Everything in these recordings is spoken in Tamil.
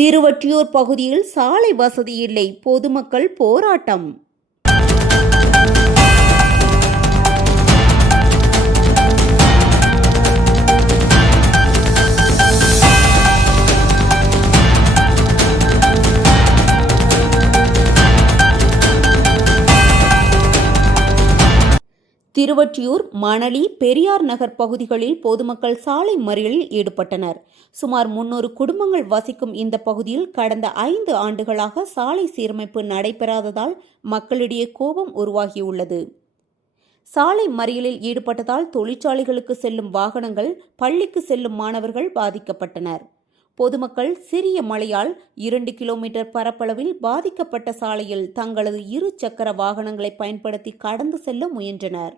திருவற்றியூர் பகுதியில் சாலை வசதி இல்லை. பொதுமக்கள் போராட்டம். திருவொற்றியூர் மணலி பெரியார் நகர் பகுதிகளில் பொதுமக்கள் சாலை மறியலில் ஈடுபட்டனர். சுமார் முன்னூறு குடும்பங்கள் வசிக்கும் இந்த பகுதியில் கடந்த ஐந்து ஆண்டுகளாக சாலை சீரமைப்பு நடைபெறாததால் மக்களிடையே கோபம் உருவாகியுள்ளது. சாலை மறியலில் ஈடுபட்டதால் தொழிற்சாலைகளுக்கு செல்லும் வாகனங்கள் பள்ளிக்கு செல்லும் மாணவர்கள் பாதிக்கப்பட்டனர். பொதுமக்கள் சிறிய மழையால் இரண்டு கிலோமீட்டர் பரப்பளவில் பாதிக்கப்பட்ட சாலையில் தங்களது இரு சக்கர வாகனங்களை பயன்படுத்தி கடந்து செல்ல முயன்றனர்.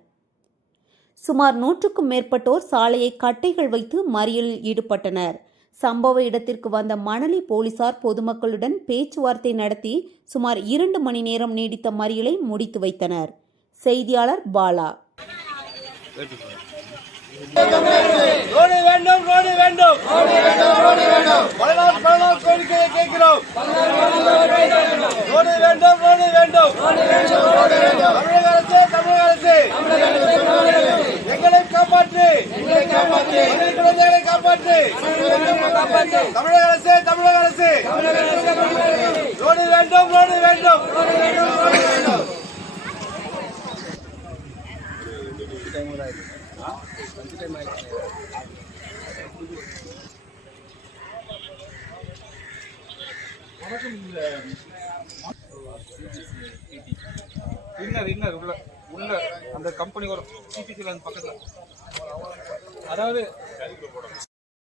சுமார் நூற்றுக்கும் மேற்பட்டோர் சாலையை கட்டைகள் வைத்து மறியலில் ஈடுபட்டனர். சம்பவ இடத்திற்கு வந்த மணலி போலீசார் பொதுமக்களுடன் பேச்சுவார்த்தை நடத்தி சுமார் இரண்டு மணி நேரம் நீடித்த மறியலை முடித்து வைத்தனர். செய்தியாளர் பாலா. ரோடு வேண்டும் ரோடு வேண்டும். கோரிக்கையை கேட்கிறோம். ரோடு வேண்டும் ரோடு வேண்டும். தமிழக அரசு தமிழக அரசு. தமிழக அரசு தமிழக அரசு ரோடு வேண்டும் ரோடு வேண்டும் இன்னர் இன்னர் உள்ள உள்ள அந்த கம்பெனி வரும் சிபிசியில் அந்த பக்கத்தில். அதாவது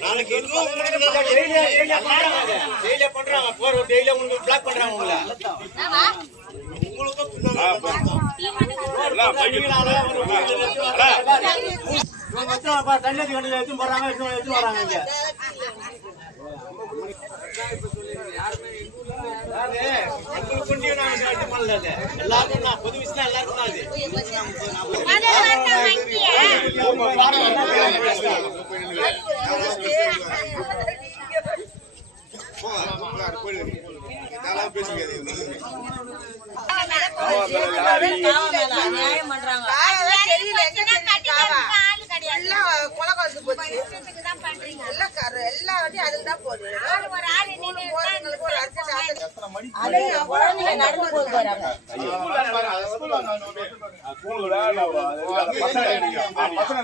நாளைக்கு பண்றாங்க போற டெய்லியா உங்களுக்கு பிளாக் பண்றாங்க உங்களை தண்ணி எடுத்து போறாங்க எடுத்து வராங்க இங்க அதாவது, உங்களுக்கு கொண்டு நாங்க இது பண்ணல அது. எல்லாருக்கும் தான் பொது விஷயம் எல்லாருக்கும் அது எல்லா காரு எல்லா வண்டியும் அதுக்கு தான் போகுது ஒரு அர்ஜென்ட் ஆகுது. அது குழந்தைங்க நடந்து போகுது பாருங்க. பசங்க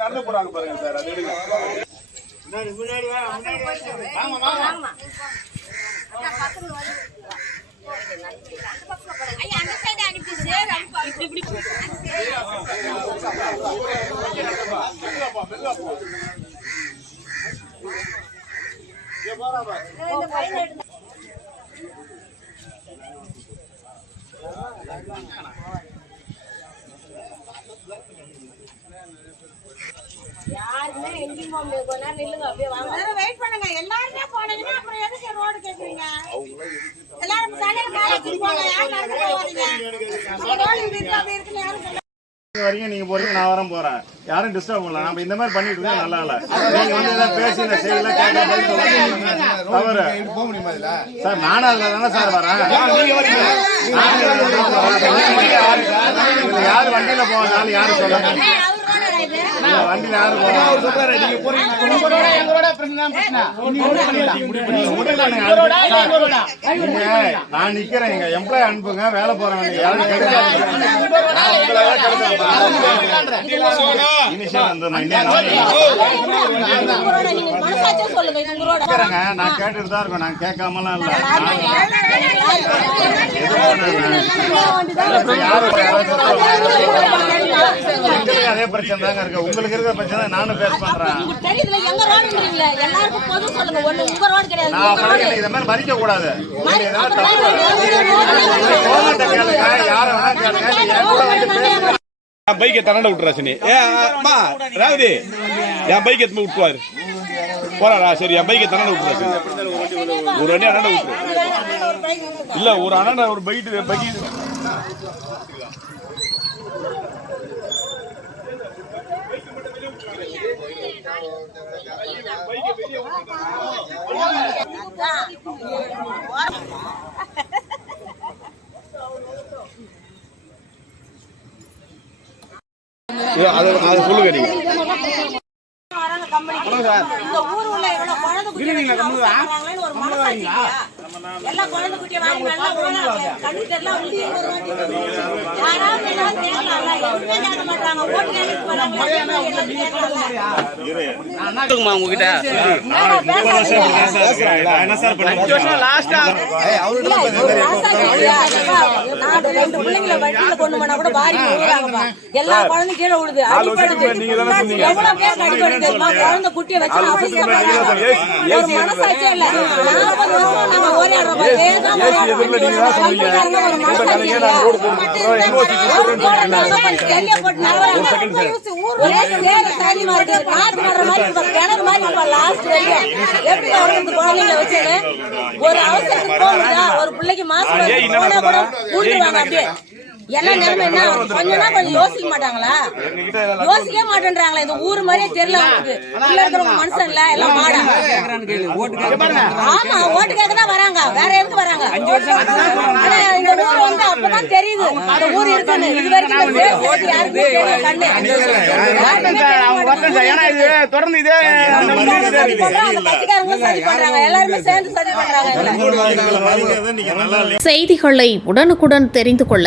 முன்னாடி முன்னாடி வா முன்னாடி வா வாங்க. வாங்க அதனால wait பண்ணுங்க. எல்லாருமே போனீங்கன்னா அப்புறம் எதுக்கு ரோடு கேக்குறீங்க? எல்லாரும் தலையில காலை வச்சுட்டு போங்க. யாரும் நடந்து போகாதீங்க. நம்ம ரோடு இப்படி இருக்கு, அப்படி இருக்குன்னு யாரும் சொல்ல நீங்க வரீங்க நீங்க போறீங்க நான் வரேன் போறேன். யாரும் டிஸ்டர்ப் பண்ணல. நம்ம இந்த மாதிரி பண்ணிட்டு இருந்தா நல்லா இல்ல. நீங்க வந்து ஏதாவது பேசி இந்த செய்யல தவறு. சார் நானும் அதுல தானே சார் வரேன். யாரு வண்டியில போவாங்க யாரு சொல்லுங்க வண்டியில யாரு போவாங்க நீங்க முடியல நீங்க நான் நிக்கிறேன் எங்க எம்ப்ளாய் அனுப்புங்க வேலை போறவங்க யாரும் கெடுக்காதீங்க நான் உங்களோட கேட்டுட்டு தான் இருக்கோம் நான் கேட்காமலாம் இல்ல நான் அதே பிரச்சனை தாங்க இருக்கு. உங்களுக்கு இருக்கிற பிரச்சனை நானும் ஃபேஸ் பண்றேன். தெரியுதுல எங்க ரோடுன்றீங்களே எல்லாருக்கும் பொது சொல்லுங்க. ஒண்ணு உங்க ரோடு கிடையாது நான் உங்களுக்கு இதை மாதிரி மதிக்க கூடாது பைக்கை தன்னட விட்டுறா சனி ஏ அம்மா ராகுதி என் பைக் எத்தனை விட்டுவாரு? போறாரா? சரி என் பைக்கை தன்னட விட்டுறா சரி ஒரு வண்டி அண்ணாண்ட விட்டுரு. இல்ல ஒரு அண்ணாண்ட ஒரு பைக் பைக் அது அது சொல்லுங்க நீங்க. இந்த ஊர் உள்ள எவ்வளவு குழந்தை ஒரு மனசாட்சி? எல்லா குழந்தை குட்டியை வாங்கி நல்லா ஓடாது. கண்ணு தெரியல, அவங்களுக்கு இருபது ரூபாய் கொடுக்கணும். யாராவது ஏதாவது கேட்கலாம்ல? எதுவுமே கேட்க மாட்டாங்க. ஓட்டு கேட்க போறாங்க. எல்லாம் கேட்கலாம்ல? உங்ககிட்ட என்னடா பேசாதீங்க. நான் என்ன சார் பண்ண லாஸ்டா இல்ல, இது ஒரு மனசாட்சி இல்லையா? நான் ரெண்டு பிள்ளைங்களை வண்டியில கொண்டு போனா கூட வாரி விழுறாங்கப்பா. எல்லா குழந்தையும் கீழே விழுது அடிப்படுது எவ்வளவு பேர் அடிப்படுது தெரியுமா? குழந்தை குட்டியை வச்சு நான் அவசரப்படுறாங்க. ஒரு மனசாட்சியே இல்ல நாற்பது வருஷம் நாங்க ஓடியாடுறோம் இதே தான் ஓடியாடுறோம். கம்பெனிக்காரங்க ஒரு ஒரே அவசரத்துக்கு ஒரு பிள்ளைக்கு மாசம் அப்படியே. என்ன நிலைமை என்ன? கொஞ்சம்னா கொஞ்சம் யோசிக்க மாட்டாங்களா? யோசிக்கவே மாட்டேன்றாங்களே இந்த ஊர் மாதிரியே தெரியல அவங்களுக்கு. உள்ள இருக்கிறவங்க மனுஷன் இல்ல எல்லாம் மாடா. ஆமா ஓட்டு கேட்க தான் வராங்க. வேற எதுக்கு வராங்க? ஆனா இந்த ஊர் வந்து அப்பதான் தெரியுது. இந்த ஊர் இருக்குன்னு. இது வரைக்கும் ஓட்டு தெரியல கண்ணு. தொடர்ந்து இதே அந்த செய்திகளை உடனுக்குடன் தெரிந்து கொள்ள